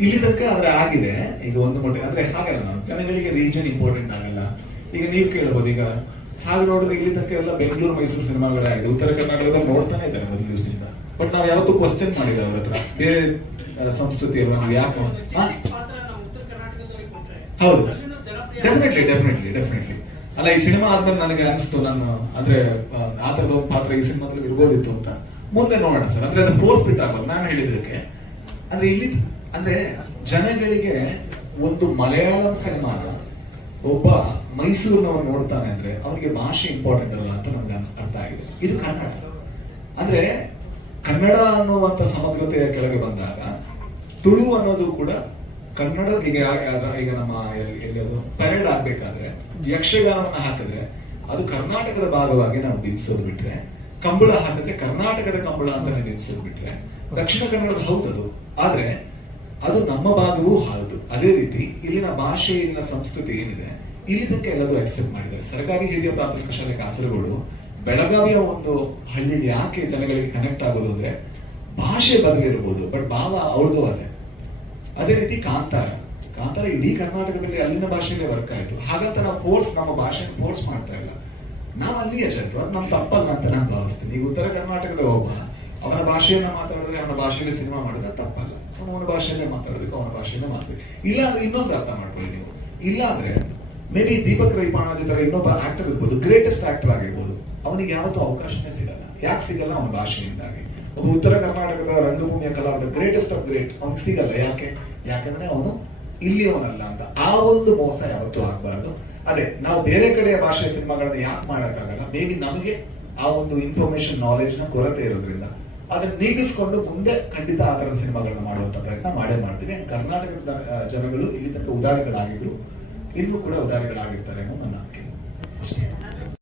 ಇಲ್ಲಿ ತನಕ ಆದ್ರೆ ಆಗಿದೆ. ಈಗ ಒಂದು ಮಟ್ಟಿಗೆ ಅಂದ್ರೆ ಹಾಗಲ್ಲ ನಾವು. ಜನಗಳಿಗೆ ರೀಜನ್ ಇಂಪಾರ್ಟೆಂಟ್ ಆಗಲ್ಲ. ಈಗ ನೀವು ಕೇಳ್ಬೋದು ಈಗ ಹಾಗೆ ನೋಡಿದ್ರೆ ಇಲ್ಲಿ ತನಕ ಎಲ್ಲ ಬೆಂಗಳೂರು ಮೈಸೂರು ಸಿನಿಮಾಗಳೇ ಆಗಿದೆ. ಉತ್ತರ ಕರ್ನಾಟಕದಲ್ಲಿ ನೋಡ್ತಾನೆ ಇದ್ದಾರೆ ಮೊದಲು ದಿವಸದಿಂದ ಬಟ್ ನಾವು ಯಾವತ್ತೂ ಕ್ವಶನ್ ಮಾಡಿದೆ ಅವ್ರ ಹತ್ರ. ಬೇರೆ ಸಂಸ್ಕೃತಿ ಸಂಸ್ಕೃತಿಯಲ್ಲ ನಾವು ಯಾಕೆ? ಹೌದು. ಡೆಫಿನೆಟ್ಲಿ ಡೆಫಿನೆಟ್ಲಿ ಡೆಫಿನೆಟ್ಲಿ ಅಲ್ಲ ಈ ಸಿನಿಮಾ ಆದ್ಮೇಲೆ ನನಗೆ ಅನಿಸ್ತು ನಾನು ಅಂದ್ರೆ ಆ, ತರದ ಪಾತ್ರ ಈ ಸಿನಿಮಾದಲ್ಲಿ ಇರ್ಬೋದಿತ್ತು ಅಂತ. ಮುಂದೆ ನೋಡೋಣ ಸರ್. ಅಂದ್ರೆ ಅದು ಕೋರ್ಸ್ ಬಿಟ್ಟಾಗ ನಾನು ಹೇಳಿದ್ದಕ್ಕೆ. ಅಂದ್ರೆ ಇಲ್ಲಿ ಅಂದ್ರೆ ಜನಗಳಿಗೆ ಒಂದು ಮಲಯಾಳಂ ಸಿನಿಮಾನ ಒಬ್ಬ ಮೈಸೂರಿನವನು ನೋಡ್ತಾನೆ ಅಂದ್ರೆ ಅವರಿಗೆ ಭಾಷೆ ಇಂಪಾರ್ಟೆಂಟ್ ಅಲ್ಲ ಅಂತ ನಮ್ಗೆ ಅರ್ಥ ಆಗಿದೆ. ಇದು ಕನ್ನಡ. ಅಂದ್ರೆ ಕನ್ನಡ ಅನ್ನುವಂತ ಸಮಗ್ರತೆಯ ಕೆಳಗೆ ಬಂದಾಗ ತುಳು ಅನ್ನೋದು ಕೂಡ ಕನ್ನಡ ಈಗ ಈಗ ನಮ್ಮ ಎಲ್ಲಿ ಎಲ್ಲಿ ಅದು ಪರೇಡ್ ಆಗ್ಬೇಕಾದ್ರೆ ಯಕ್ಷಗಾನವನ್ನು ಹಾಕಿದ್ರೆ ಅದು ಕರ್ನಾಟಕದ ಭಾಗವಾಗಿ ನಾವು ಬಿಂಬಿಸೋದು ಬಿಟ್ರೆ, ಕಂಬಳ ಹಾಕಿದ್ರೆ ಕರ್ನಾಟಕದ ಕಂಬಳ ಅಂತ ನಾವು ಬಿಂಬಿಸೋದು ಬಿಟ್ರೆ, ದಕ್ಷಿಣ ಕನ್ನಡದ ಹೌದದು. ಆದ್ರೆ ಅದು ನಮ್ಮ ಭಾಗವೂ ಹೌದು. ಅದೇ ರೀತಿ ಇಲ್ಲಿನ ಭಾಷೆ, ಇಲ್ಲಿನ ಸಂಸ್ಕೃತಿ ಏನಿದೆ ಇಲ್ಲಿದಕ್ಕೆ ಎಲ್ಲದೂ ಅಕ್ಸೆಪ್ಟ್ ಮಾಡಿದ್ದಾರೆ. ಸರ್ಕಾರಿ ಹಿರಿಯ ಪ್ರಾಥಮಿಕ ಶಾಲೆ ಕಾಸರಗೋಡು, ಬೆಳಗಾವಿಯ ಒಂದು ಹಳ್ಳಿಲಿ ಯಾಕೆ ಜನಗಳಿಗೆ ಕನೆಕ್ಟ್ ಆಗೋದು ಅಂದ್ರೆ ಭಾಷೆ ಬದಲಿರಬಹುದು ಬಟ್ ಭಾವ ಅವ್ರದ್ದು ಅದೇ. ಅದೇ ರೀತಿ ಕಾಂತಾರ. ಕಾಂತಾರ ಇಡೀ ಕರ್ನಾಟಕದಲ್ಲಿ ಅಲ್ಲಿನ ಭಾಷೆಯಲ್ಲೇ ವರ್ಕ್ ಆಯ್ತು. ಹಾಗಂತ ನಾವು ಫೋರ್ಸ್ ನಮ್ಮ ಭಾಷೆ ಫೋರ್ಸ್ ಮಾಡ್ತಾ ಇಲ್ಲ. ನಾವು ಅಲ್ಲಿಯ ಜನರು, ಅದು ನಮ್ಮ ತಪ್ಪಲ್ಲ ಅಂತ ನಾನು ಭಾವಿಸ್ತೀನಿ. ಈಗ ಉತ್ತರ ಕರ್ನಾಟಕದ ಒಬ್ಬ ಅವನ ಭಾಷೆಯನ್ನ ಮಾತಾಡಿದ್ರೆ ಅವನ ಭಾಷೆಯಲ್ಲಿ ಸಿನಿಮಾ ಮಾಡಿದ್ರೆ ತಪ್ಪಲ್ಲ. ಅವನು ಭಾಷೆಯಲ್ಲೇ ಮಾತಾಡಬೇಕು, ಅವನ ಭಾಷೆಯಲ್ಲೇ ಮಾತಾಡಬೇಕು ಇಲ್ಲ ಅಂದ್ರೆ ಇನ್ನೊಂದು ಅರ್ಥ ಮಾಡ್ಕೊಳ್ಳಿ ನೀವು. ಇಲ್ಲ ಅಂದ್ರೆ ಮೇ ಬಿ ದೀಪಕ್ ರೈ ಪಾಣಾಜಿ ತರ ಇನ್ನೊಬ್ಬ ಆಕ್ಟರ್ ಇರ್ಬೋದು ಗ್ರೇಟೆಸ್ಟ್ ಆಕ್ಟರ್ ಆಗಿರ್ಬೋದು. ಅವನಿಗೆ ಯಾವತ್ತೂ ಅವಕಾಶನೇ ಸಿಗಲ್ಲ. ಯಾಕೆ ಸಿಗಲ್ಲ ಅವನ ಭಾಷೆಯಿಂದಾಗಿ? ಒಬ್ಬ ಉತ್ತರ ಕರ್ನಾಟಕದ ರಂಗಭೂಮಿಯ ಕಲಾವಿದ ಗ್ರೇಟೆಸ್ಟ್ ಆಫ್ ಗ್ರೇಟ್ ಅವ್ನಿಗೆ ಸಿಗಲ್ಲ. ಯಾಕೆ? ಯಾಕಂದ್ರೆ ಅವನು ಇಲ್ಲಿಯವನಲ್ಲ ಅಂತ. ಆ ಒಂದು ಮೋಸ ಯಾವತ್ತೂ ಆಗಬಾರ್ದು. ಅದೇ, ನಾವು ಬೇರೆ ಕಡೆಯ ಭಾಷೆಯ ಸಿನಿಮಾಗಳನ್ನ ಯಾಕೆ ಮಾಡಕ್ಕಾಗಲ್ಲ? ಮೇ ಬಿ ನಮಗೆ ಆ ಒಂದು ಇನ್ಫಾರ್ಮೇಶನ್ನ ಕೊರತೆ ಇರೋದ್ರಿಂದ. ಅದನ್ನ ನೀಗಿಸ್ಕೊಂಡು ಮುಂದೆ ಖಂಡಿತ ಆ ತರದ ಸಿನಿಮಾಗಳನ್ನ ಮಾಡುವಂತ ಪ್ರಯತ್ನ ಮಾಡೇ ಮಾಡ್ತೀನಿ. ಕರ್ನಾಟಕದ ಜನಗಳು ಇಲ್ಲಿ ತನಕ ಉದಾಹರಣೆಗಳಾಗಿದ್ರು ಇನ್ನೂ ಕೂಡ ಉದಾರಿಗಳಾಗಿರ್ತಾರೆ ಅನ್ನೋ ನನ್ನ ನಂಬಿಕೆ